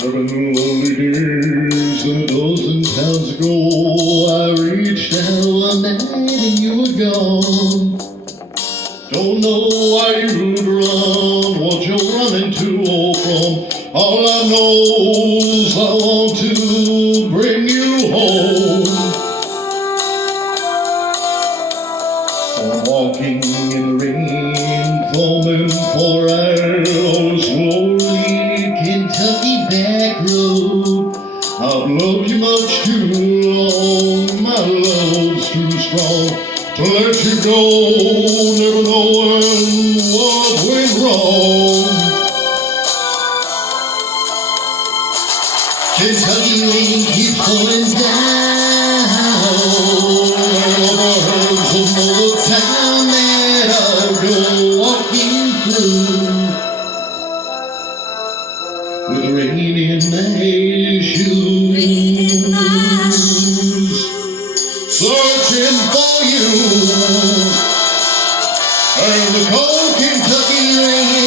7 lonely days and a dozen towns ago, I reached out one night and you were gone. Don't know why you'd run, what you're running to or from. All I know is I want to bring you home. I'm walking in the rain, foaming for our slowly Kentucky back road. I've loved you much too long, my love's too strong to let you go, never knowing what went wrong. Kentucky rain keeps falling down over herds of another town that I'll go walking through, with rain in my shoes, searching for you, and the cold Kentucky rain